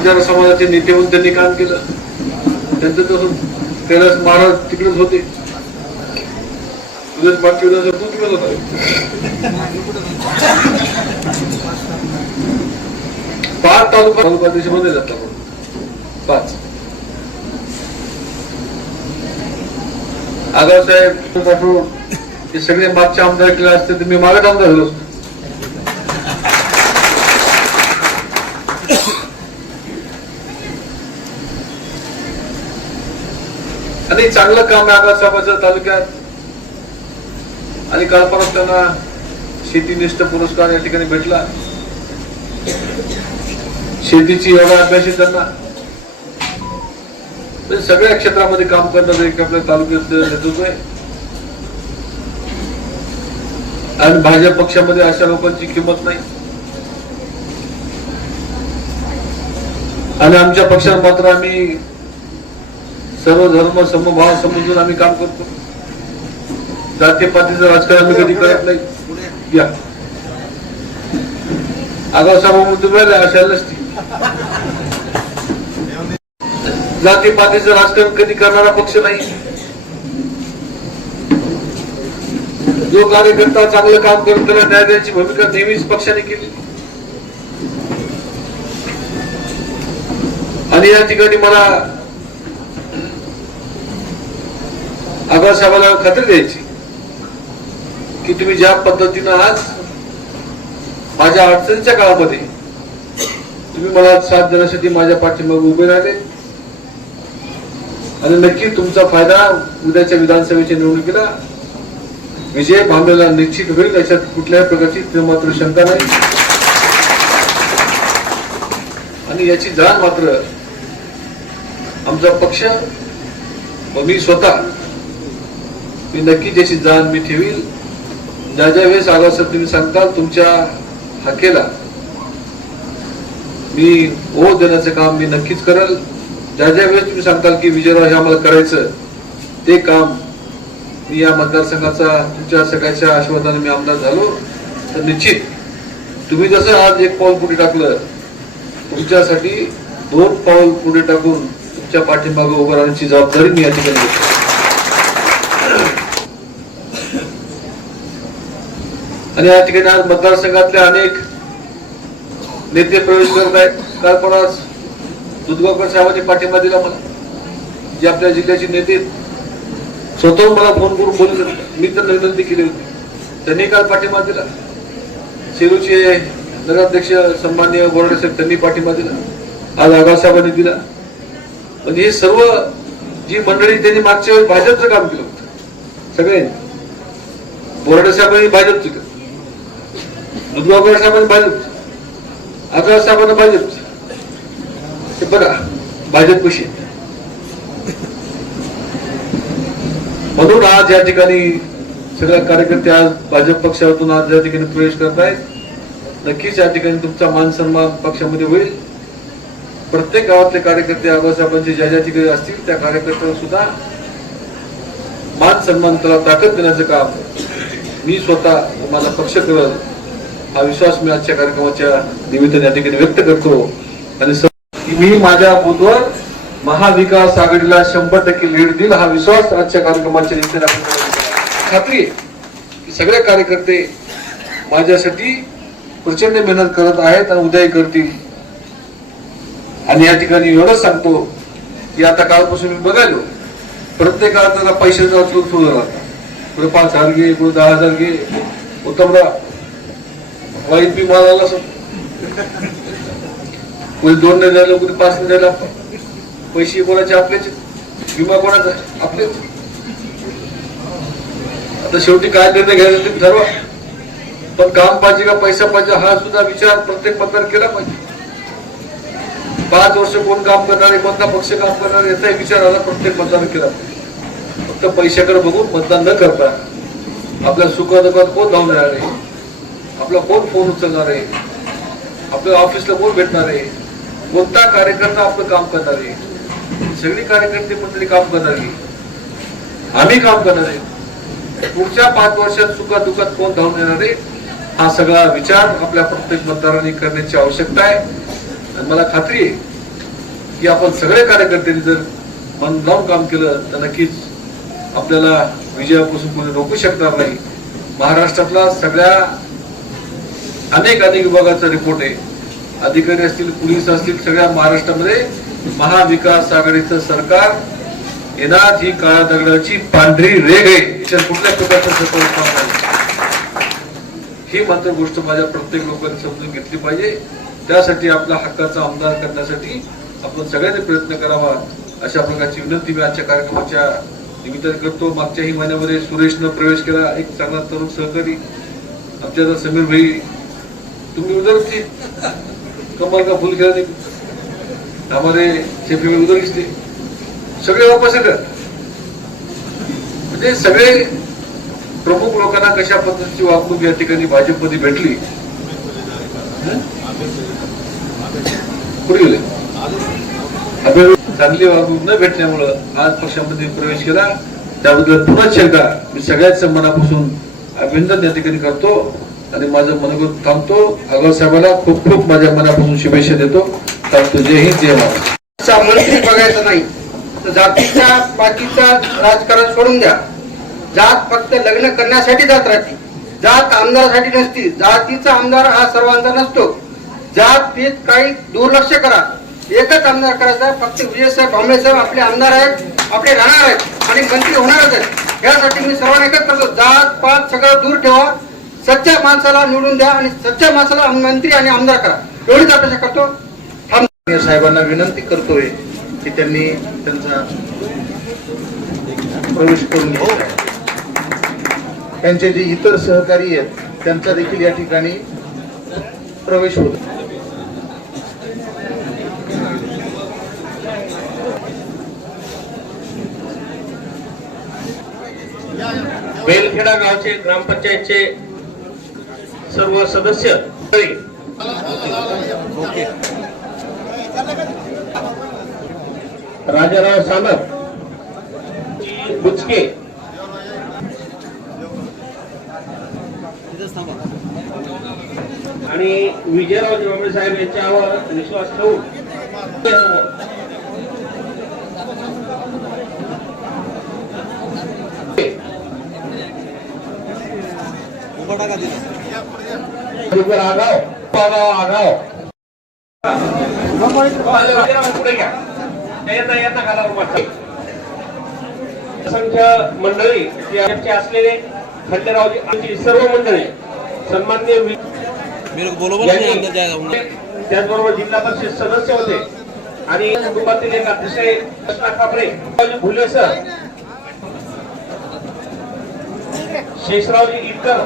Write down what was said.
बंजारा समाजाचे नेते म्हणून त्यांनी काम केलं. त्यांचं तसं कैलास महाराज तिकडेच होते. सुरेश पाटील तू तिकडेच होता. पाच तालुका तालुका देशामध्ये जातात पाच. आगाव साहेब राठोड हे सगळे मागचे आमदार केले असते तर मी मागत आमदार झालो असतो. आणि चांगलं काम आहे आगाव तालुक्यात. आणि काल परत त्यांना शेतीनिष्ठ पुरस्कार या ठिकाणी भेटला. शेतीची एवढा अभ्यास आहे त्यांना. म्हणजे सगळ्या क्षेत्रामध्ये काम करणारं एक आपल्या तालुक्यातलं नेतृत्व आहे. आणि भाजप पक्षामध्ये अशा लोकांची किंमत नाही. आणि आमच्या पक्षात मात्र आम्ही सर्व धर्म समभाव समजून आम्ही काम करतो. जातीपातीचं राजकारण आम्ही कधी करत नाही. या. आगाव सभामध्ये वेळ अशा जातीपातीचं राजकारण कधी करणारा पक्ष नाही. जो कार्यकर्ता चांगलं काम करतो त्याला न्याय द्यायची भूमिका नेहमीच पक्षाने केली. आणि या ठिकाणी मला आबासाहेबांना खात्री द्यायची की तुम्ही ज्या पद्धतीनं आज माझ्या अडचणीच्या काळामध्ये तुम्ही मला साथ देण्यासाठी माझ्या पाठीमागे उभे राहिले. आणि नक्की तुमचा फायदा उद्याच्या विधानसभेच्या निवडणुकीला विजय भांबेला निश्चित होईल याच्यात कुठल्याही प्रकारची मात्र शंका नाही. आणि याची जाण मात्र आमचा पक्ष व मी स्वतः मी नक्की याची जाण मी ठेवील. ज्या ज्या वेळेस आला आगासाहेब तुम्ही सांगताल तुमच्या हाकेला. मी ओ देण्याचं काम मी नक्कीच करेल. ज्या ज्या वेळेस तुम्ही सांगताल की विजयराव हे आम्हाला करायचं ते काम मी या मतदारसंघाचा तुमच्या सगळ्याच्या आशीर्वादाने मी आमदार झालो. तर निश्चित तुम्ही जसं आज एक पाऊल पुढे टाकलं तुमच्यासाठी दोन पाऊल पुढे टाकून तुमच्या पाठीमागे उभं राहण्याची जबाबदारी मी या ठिकाणी घेतो आणि या ठिकाणी आज मतदारसंघातले अनेक नेते प्रवेश करत आहेत. काल कोणास दुधगावकर साहेबांनी पाठिंबा दिला मला जे आपल्या जिल्ह्याचे नेते आहेत. स्वतःहून मला फोन करून बोलले. मी तर विनंती केली होती. त्यांनी काल पाठिंबा दिला. सेलूचे नगराध्यक्ष सन्मान्य बोराडे साहेब त्यांनी पाठिंबा दिला. आज आगासाहेबांनी दिला. पण हे सर्व जी मंडळी त्यांनी मागच्या वेळी भाजपचं काम केलं होतं. सगळे. बोराडे साहेबांनी भाजपचं केलं दुधगावकर साहेबांनी भाजपचं आगाव साहेबांना भाजप. ते बघा भाजप कशी म्हणून आज या ठिकाणी सगळ्या कार्यकर्ते आज भाजप पक्षातून आज या ठिकाणी प्रवेश करत आहेत. नक्कीच या ठिकाणी तुमचा मान सन्मान पक्षामध्ये होईल. प्रत्येक गावातले कार्यकर्ते आबासाहेबांचे ज्या ज्या ठिकाणी असतील त्या कार्यकर्त्यांना सुद्धा मान सन्मान त्याला ताकद देण्याचं काम मी स्वतः माझा पक्ष करत हा विश्वास मी आजच्या कार्यक्रमाच्या निमित्ताने या ठिकाणी व्यक्त करतो. आणि मी माझ्या बुधवर महाविकास आघाडीला शंभर टक्के लीड देईल हा विश्वास आजच्या कार्यक्रमाच्या निमित्ताने आपण खात्री की सगळे कार्यकर्ते माझ्यासाठी प्रचंड मेहनत करत आहेत आणि उद्याही करतील. आणि या ठिकाणी एवढंच सांगतो की आता कालपासून मी बघायलो प्रत्येकाला त्याला पैशाचा चूक सुरू झाला कुठे पाच हजार घे कुठे दहा हजार घे उत्तमराव वाईट बी माल आला कोणी दोन नाही द्यायला कोणी पाच नाही द्यायला पैसे कोणाचे? आपलेच. विमा कोणाचा? आपलेच. आता शेवटी काय निर्णय घ्यायचा ते ठरवा. पण काम पाहिजे का पैसा पाहिजे हा सुद्धा विचार प्रत्येक मतदार केला पाहिजे. पाच वर्ष कोण काम करणार आहे कोणता पक्ष काम करणार आहे याचाही विचार आला प्रत्येक मतदान केला पाहिजे. फक्त पैशाकडे बघून मतदान न करता आपल्या सुखदुखात कोण धावून येणार आहे? आपला कोण फोन उचलणार आहे? आपल्या ऑफिसला कोण भेटणार आहे? कोणता कार्यकर्ता आपलं काम करणार आहे? सगळी कार्यकर्ते मंडळी काम करणार आहे. आम्ही काम करणार आहे. पुढच्या पाच वर्षात सुखात दुखात कोण धावून येणार आहे? हा सगळा विचार आपल्या प्रत्येक मतदारांनी करण्याची आवश्यकता आहे. आणि मला खात्री आहे की आपण सगळे कार्यकर्त्यांनी जर मन लावून काम केलं तर नक्कीच आपल्याला विजयापासून कोणी रोखू शकणार नाही. महाराष्ट्रातला सगळ्या अनेक अनेक विभागाचा रिपोर्ट आहे. अधिकारी असतील पोलीस असतील सगळ्या महाराष्ट्रामध्ये महाविकास आघाडीचं सरकार येणार ही काळा दगडाची पांढरी रेग आहे. याच्यात कुठल्या प्रकारचं ही मात्र गोष्ट माझ्या प्रत्येक लोकांनी समजून घेतली पाहिजे. त्यासाठी आपला हक्काचा आमदार करण्यासाठी आपण सगळ्यांनी प्रयत्न करावा अशा प्रकारची विनंती मी आजच्या कार्यक्रमाच्या निमित्ताने करतो. मागच्याही महिन्यामध्ये सुरेशनं प्रवेश केला. एक चांगला तरुण सहकारी आमच्या समीर भाई तुम्ही उधर थी कमल का फुल खेळा नहीं हमारे शेफी में उधर थे सगळे वापस येतात. म्हणजे सगळे प्रमुख लोकांना कशा पद्धतीची वागणूक या ठिकाणी भाजपमध्ये भेटली? हं? कुठे गेले? चांगली वागणूक न भेटल्यामुळं आज पक्षामध्ये प्रवेश केला. त्याबद्दल पुन्हा एकदा मी सगळ्याच मनापासून अभिनंदन या ठिकाणी करतो. आणि माझं मनगत थांबतो. आगाव साहेबाला खूप खूप माझ्या मनापासून शुभेच्छा देतो. थांबतो जय हिंद जय महाराष्ट्र मंत्री बघायचा नाही. तर जातीचा बाकीचा राजकारण सोडून द्या. जात फक्त लग्न करण्यासाठी जात राहते. जात आमदारासाठी नसती. जातीचा आमदार हा सर्वांचा नसतो. जात पीत काही दुर्लक्ष करा. एकच आमदार करायचा फक्त विजयसाहेब भांबळे साहेब आपले आमदार आहेत आपले राहणार आहेत आणि मंत्री होणारच आहेत. यासाठी मी सर्वांना एकच करतो. जात पात सगळं दूर ठेवा. सच्च्या माणसाला निवडून द्या आणि सच्च्या माणसाला मंत्री आणि आमदार करा. एवढीच अपेक्षा करतो. थांब साहेबांना विनंती करतोय की त्यांनी त्यांचा प्रवेश करून त्यांचे जे इतर सहकारी आहेत त्यांचा देखील या ठिकाणी प्रवेश होतो. बेलखेडा गावचे ग्रामपंचायतचे सर्व सदस्य राजाराव सानप बुचके. आणि विजयराव जोंबे साहेब यांच्यावर विश्वास ठेवून आगाव आगाव आगाव. असंख्य मंडळी असलेले खंडेरावजी सर्व मंडळी सन्मान्य। त्याचबरोबर जिल्हा परिषद सदस्य होते आणि कुटुंबातील एक अतिशय कृष्णा कापरे फुले सर शेषरावजी इटकर